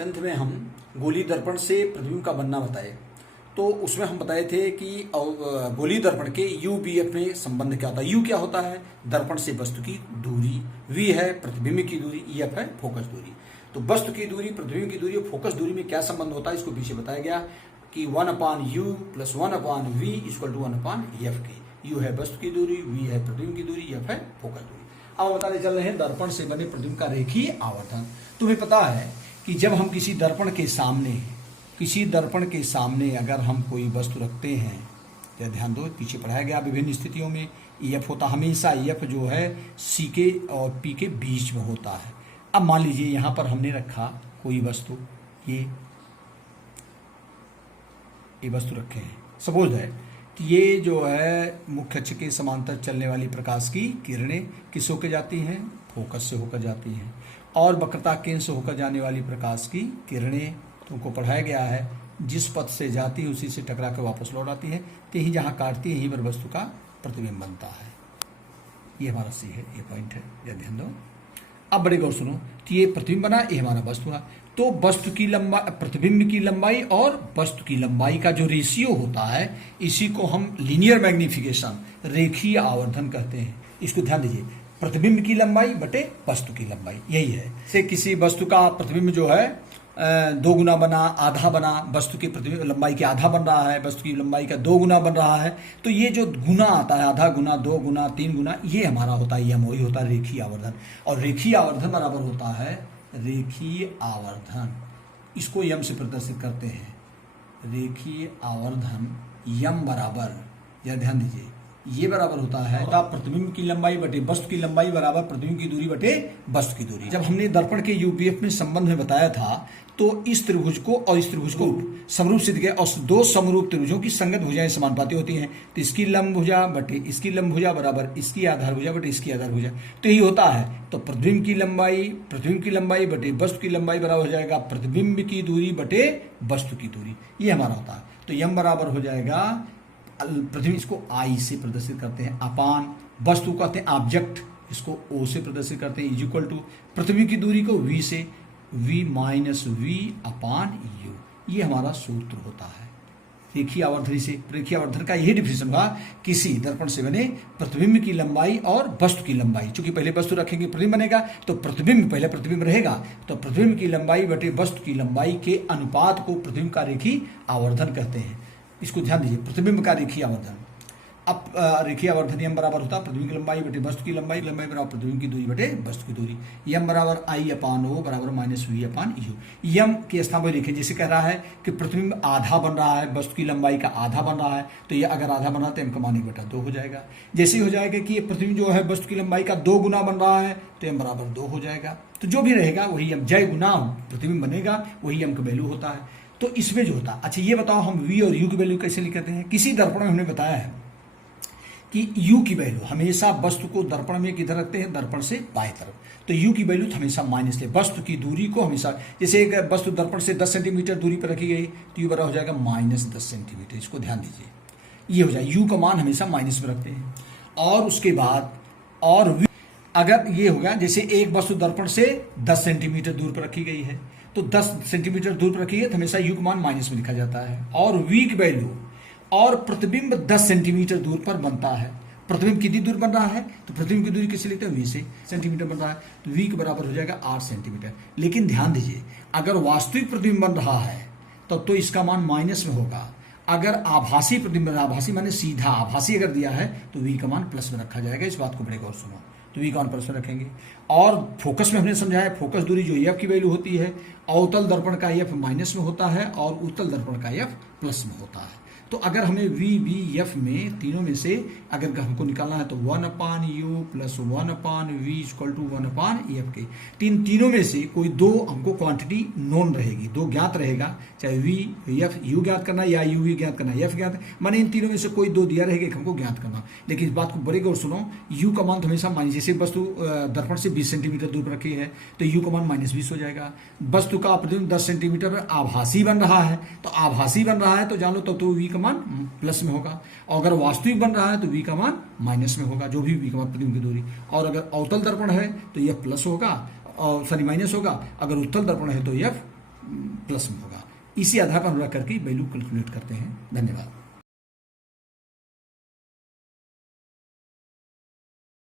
10th में हम गोली दर्पण से प्रतिबिंब का बनना बताए। तो उसमें हम बताए थे कि गोली दर्पण के यू बी एफ में संबंध क्या होता है। यू क्या होता है? दर्पण से वस्तु की दूरी। वी है प्रतिबिंब की दूरी। ई एफ है फोकस दूरी। तो वस्तु की दूरी, प्रतिबिंब की दूरी और फोकस दूरी में क्या संबंध होता है इसको पीछे बताया गया कि 1/u + 1/v = 1/f के। यू है वस्तु की दूरी, वी है प्रतिबिंब की दूरी, एफ है फोकस दूरी। अब बताने चल रहे हैं दर्पण से बने प्रतिबिंब का रेखीय आवर्धन। तुम्हें पता है कि जब हम किसी दर्पण के सामने अगर हम कोई वस्तु रखते हैं, तो ध्यान दो पीछे पढ़ाया गया विभिन्न स्थितियों में एफ होता हमेशा, एफ जो है सी के और पी के बीच में होता है। अब मान लीजिए यहां पर हमने रखा कोई वस्तु, ये वस्तु रखे हैं, सपोज है कि ये जो है मुख्य अक्ष के समांतर चलने वाली प्रकाश की किरणें किस होकर जाती हैं? फोकस से होकर जाती हैं। और वक्रता केंद्र से होकर जाने वाली प्रकाश की किरणें तुमको पढ़ाया गया है जिस पथ से जाती है उसी से टकरा कर वापस लौट आती है, तो यही जहाँ काटती है यहीं पर वस्तु का प्रतिबिंब बनता है। ये हमारा सी है, ये पॉइंट है, या ध्यान दो। अब बड़े गौर सुनो, तो ये प्रतिबिंब बना, ये हमारा वस्तु है। तो वस्तु की लंबाई, प्रतिबिंब की लंबाई और वस्तु की लंबाई का जो रेशियो होता है इसी को हम लीनियर मैग्निफिकेशन, रेखीय आवर्धन कहते हैं। इसको ध्यान दीजिए, प्रतिबिंब की लंबाई बटे वस्तु की लंबाई, यही है। से किसी वस्तु का प्रतिबिंब जो है 2 गुना बना, आधा बना, वस्तु की प्रतिबिंब लंबाई के आधा बन रहा है, वस्तु की लंबाई का 2 गुना बन रहा है, तो ये जो गुना आता है, आधा गुना, 2 गुना, 3 गुना, ये हमारा होता है, यम वही होता है रेखीय आवर्धन। और रेखीय आवर्धन बराबर होता है रेखीय आवर्धन, इसको यम से प्रदर्शित करते हैं। रेखीय आवर्धन यम बराबर, या ध्यान दीजिए, ये बराबर होता है प्रतिबिंब की लंबाई बटे वस्तु की लंबाई बराबर प्रतिबिंब की दूरी बटे वस्तु की दूरी। जब हमने दर्पण के यूबीएफ में संबंध में बताया था तो इस त्रिभुज को और इस त्रिभुज को समरूप सिद्ध किया, और दो समरूप त्रिभुजों की संगत भुजाएं समानुपाती होती हैं। तो इसकी लंब भुजा बटे इसकी लंब भुजा बराबर इसकी आधार भुजा बटे इसकी आधार भुजा, तो यही होता है। तो प्रतिबिंब की लंबाई बटे वस्तु की लंबाई बराबर हो जाएगा प्रतिबिंब की दूरी बटे वस्तु की दूरी, ये हमारा होता है। तो यम बराबर हो जाएगा प्रतिबिंब, इसको आई से प्रदर्शित करते हैं, अपान वस्तु कहते हैं ऑब्जेक्ट, इसको ओ से प्रदर्शित करते हैं, इज इक्वल टू प्रतिबिंब की दूरी को वी से, v - v/u, ये हमारा सूत्र होता है रेखीय आवर्धन से। रेखीय आवर्धन का यही डिफिनेशन होगा किसी दर्पण से बने प्रतिबिंब की लंबाई और वस्तु की लंबाई। चूंकि पहले वस्तु रखेंगे प्रतिबिंब बनेगा, तो प्रतिबिंब पहले प्रतिबिंब रहेगा, तो प्रतिबिंब की लंबाई बटे वस्तु की लंबाई के अनुपात को प्रतिबिंब का रेखीय आवर्धन कहते हैं। इसको ध्यान दीजिए, प्रतिबिंब का रेखीय आवर्धन। अब रेखीय आवर्धन यम बराबर होता है प्रतिबिंब की लंबाई बटे वस्तु की लंबाई बराबर प्रतिबिंब की दूरी बटे वस्तु की दूरी। यम बराबर I/O बराबर -v/u। यम के स्थान पर लिखें, जैसे कह रहा है कि प्रतिबिंब आधा बन रहा है, वस्तु की लंबाई का आधा बन रहा है, तो ये अगर आधा बन रहा है तो m का मान 1/2 हो जाएगा। जैसे ही हो जाएगा कि ये प्रतिबिंब जो है वस्तु की लंबाई का 2 गुना बन रहा है, तो m बराबर 2 हो जाएगा। तो जो भी रहेगा वही m, जय गुना प्रतिबिंब बनेगा वही m का वैल्यू होता है। तो इसमें जो होता है, अच्छा ये बताओ हम v और u की वैल्यू कैसे लिखते हैं। किसी दर्पण में हमने बताया है कि u की वैल्यू हमेशा वस्तु को दर्पण में किधर रखते हैं, दर्पण से बाएं तरफ, तो u की वैल्यू हमेशा माइनस ले, वस्तु की दूरी को हमेशा, जैसे एक वस्तु दर्पण से 10 सेंटीमीटर दूरी पर रखी गई तो u बराबर हो जाएगा -10 सेंटीमीटर। इसको ध्यान दीजिए, ये हो जाए u का मान हमेशा माइनस में रखते हैं। और उसके बाद और v अगर ये होगा, जैसे एक वस्तु दर्पण से 10 सेंटीमीटर दूर पर रखी गई है, तो 10 सेंटीमीटर दूर पर रखी है तो हमेशा u का मान माइनस में लिखा जाता है। और v की वैल्यू, और प्रतिबिंब 10 सेंटीमीटर दूर पर बनता है। प्रतिबिंब कितनी दूर बन रहा है, तो प्रतिबिंब की दूरी किससे लेते हैं, v से। सेंटीमीटर बन रहा है तो v के बराबर हो जाएगा 8 सेंटीमीटर। लेकिन ध्यान दीजिए, अगर वास्तविक प्रतिबिंब बन रहा है तब तो इसका मान माइनस में होगा। अगर आभासी प्रतिबिंब, आभासी माने सीधा आभासी अगर दिया है तो v का मान प्लस में रखा जाएगा। इस बात को बड़े गौर सुनो, तो v का मान प्लस में रखेंगे। और फोकस में हमने समझाया, फोकस दूरी जो f की वैल्यू होती है, अवतल दर्पण का f माइनस में होता है और उत्तल दर्पण का f प्लस में होता है। तो अगर हमें v, b, f में तीनों में से अगर हमको निकालना है तो 1/u + 1/v = 1/f के तीनों में से कोई दो हमको क्वांटिटी नोन रहेगी, दो ज्ञात रहेगा, चाहे v, f, u ज्ञात करना या u ज्ञात करना, f ज्ञात, माने इन तीनों में से कोई दो दिया रहेगा हमको ज्ञात करना। लेकिन इस बात को बड़े गौर सुनो, u का मान तो हमेशा माइनस, जैसे वस्तु दर्पण से 20 सेंटीमीटर दूर पर रखी है तो u का मान -20 हो जाएगा। वस्तु का प्रतिबिंब 10 सेंटीमीटर आभासी बन रहा है, तो आभासी बन रहा है तो जान लो तब तो v का मान प्लस में होगा, और अगर वास्तविक बन रहा है तो v का मान माइनस में होगा, जो भी v का मान प्रतिबिंब की दूरी। और अगर अवतल दर्पण है तो यह प्लस होगा, और सॉरी माइनस होगा, अगर उत्तल दर्पण है तो यह प्लस में होगा। इसी आधार पर हम रख करके वैल्यू कैलकुलेट करते हैं। धन्यवाद।